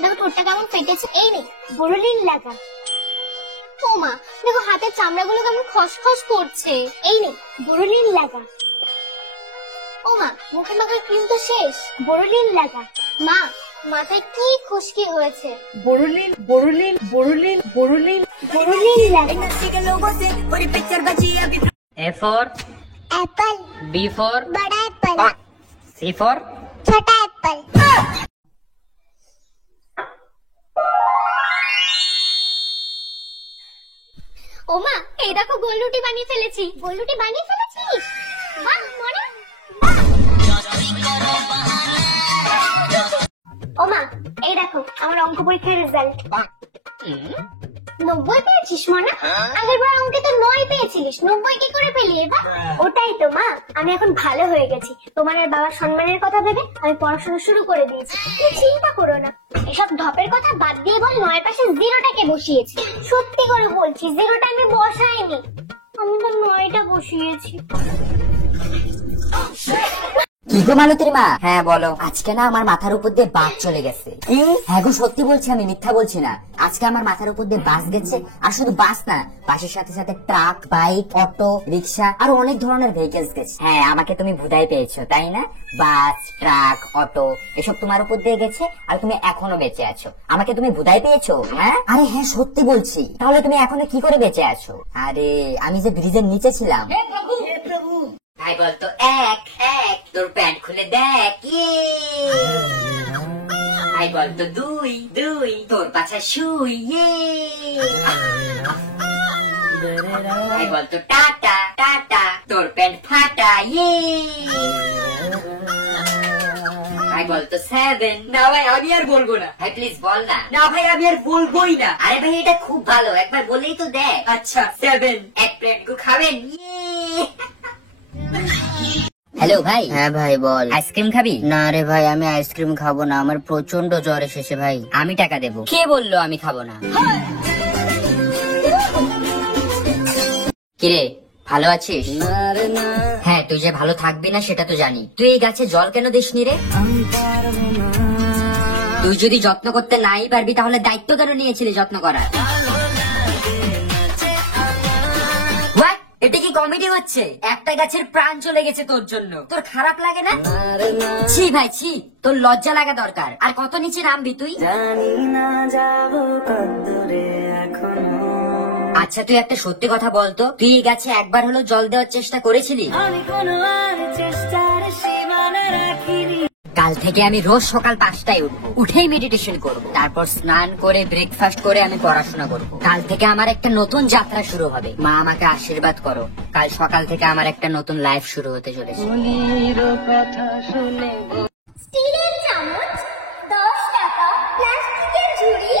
দেখো ঠোঁটটা কেমন ফেটেছে। এই নে বোরোলিন লাগা। ও মা দেখো হাতের চামড়াগুলো কেমন খসখস করছে। এই নে বোরোলিন লাগা। ও মা মুখে মাখার ক্রিম তো শেষ, বোরোলিন লাগা। মা মাথায় কি খুশকি হয়েছে। বোরোলিন বোরোলিন বোরোলিন বোরোলিন বোরোলিন লাগা। A for Apple, B for बड़ा एप्पल, C for छोटा एप्पल। ও মা এই দেখো গোল রুটি বানিয়ে ফেলেছি। গোল রুটি বানিয়ে ফেলেছিস? বাহ মনে। ও মা এই দেখো আমার অঙ্ক পরীক্ষার রেজাল্ট। 90 পেয়েছিস মনে? আগের বার অঙ্কে তো 9 পেয়েছিলিস, 90 কি করে পেলি এবার? ওটাই তো মা, আমি এখন ভালো হয়ে গেছি। তোমার আর বাবার সম্মানের কথা ভেবে আমি পড়াশোনা শুরু করে দিয়েছি। তুমি চিন্তা করো না। এসব ঢপের কথা বাদ দিয়ে বল, 9 পাশে 0টাকে বসিয়েছি। সত্যি করে বলছি 0টা আমি বসাইনি, আমি তো 9টা বসিয়েছি। কি গো মালতীর মা? হ্যাঁ বলো। আজকে না আমার মাথার উপর দিয়ে বাস চলে গেছে। হ্যাঁ গো সত্যি বলছি, আমি মিথ্যা বলছি না। আজকে আমার মাথার উপর দিয়ে বাস গেছে, আর শুধু বাস না, বাসের সাথে সাথে ট্রাক, বাইক, অটো, রিক্সা আর অনেক ধরনের ভেহিকেলস গেছে। হ্যাঁ আমাকে তুমি ভুদাই পেয়েছো তাই না? বাস, ট্রাক, অটো এসব তোমার উপর দিয়ে গেছে, আর তুমি এখনো বেঁচে আছো। আমাকে তুমি ভুদাই পেয়েছো? হ্যাঁ আরে হ্যাঁ সত্যি বলছি। তাহলে তুমি এখনো কি করে বেঁচে আছো? আরে আমি যে ব্রিজের নিচে ছিলাম। ভাই বলতো এক এক, তোর প্যান্ট খুলে দেখ। ভাই বলতো দুই দুই, তোর পাছা শুই। ভাই বলতো টাটা টাটা, তোর প্যান্ট ফাটা। ভাই বলতো 7। না ভাই আমি আর বলবো না। ভাই প্লিজ বল না। না ভাই আমি আর বলবোই না। আরে ভাই এটা খুব ভালো, একবার বললেই তো দেখ। আচ্ছা 7। এক প্লেট গু খাবেন? হ্যালো ভাই। হ্যাঁ ভাই বল। আইসক্রিম খাবি? না রে ভাই আমি আইসক্রিম খাবো না, আমার প্রচন্ড জ্বর এসেছে ভাই। আমি টাকা দেবো। কে বললো আমি খাবো না? কিরে ভালো আছিস? হ্যাঁ তুই যে ভালো থাকবি না সেটা তো জানি। তুই এই গাছে জল কেন দিসনি রে? তুই যদি যত্ন করতে নাই পারবি তাহলে দায়িত্ব কেন নিয়েছিলি যত্ন করার? What? এটা কি কমেডি হচ্ছে? একটা গাছের প্রাণ চলে গেছে তোর জন্য, তোর খারাপ লাগে না? ছি ভাই ছি, তোর লজ্জা লাগা দরকার। আর কত নিচে নামবি তুই? আচ্ছা তুই একটা সত্যি কথা বলতো, তুই এই গাছে একবার হলো জল দেওয়ার চেষ্টা করেছিলি? কাল থেকে আমি রোজ সকাল 5টায় উঠবো, উঠেই মেডিটেশন করব, তারপর স্নান করে ব্রেকফাস্ট করে আমি পড়াশোনা করব। কাল থেকে আমার একটা নতুন যাত্রা শুরু হবে। মা আমাকে আশীর্বাদ করো, কাল সকাল থেকে আমার একটা নতুন লাইফ শুরু হতে চলেছে। স্টিলের চামচ 10 টাকা, প্লাস্টিকের ঝুড়ি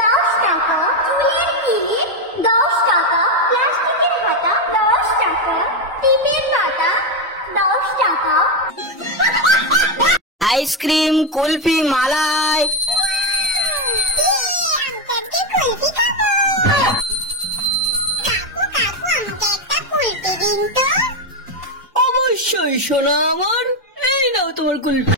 10 টাকা, চুলের কিলিপ 10 টাকা, প্লাস্টিকের হাতা 10 টাকা, টিপের পাতা 10 টাকা। আইসক্রিম, কুলফি, মালাই। অবশ্যই সোনা আমার, এই নাও তোমার কুলফি।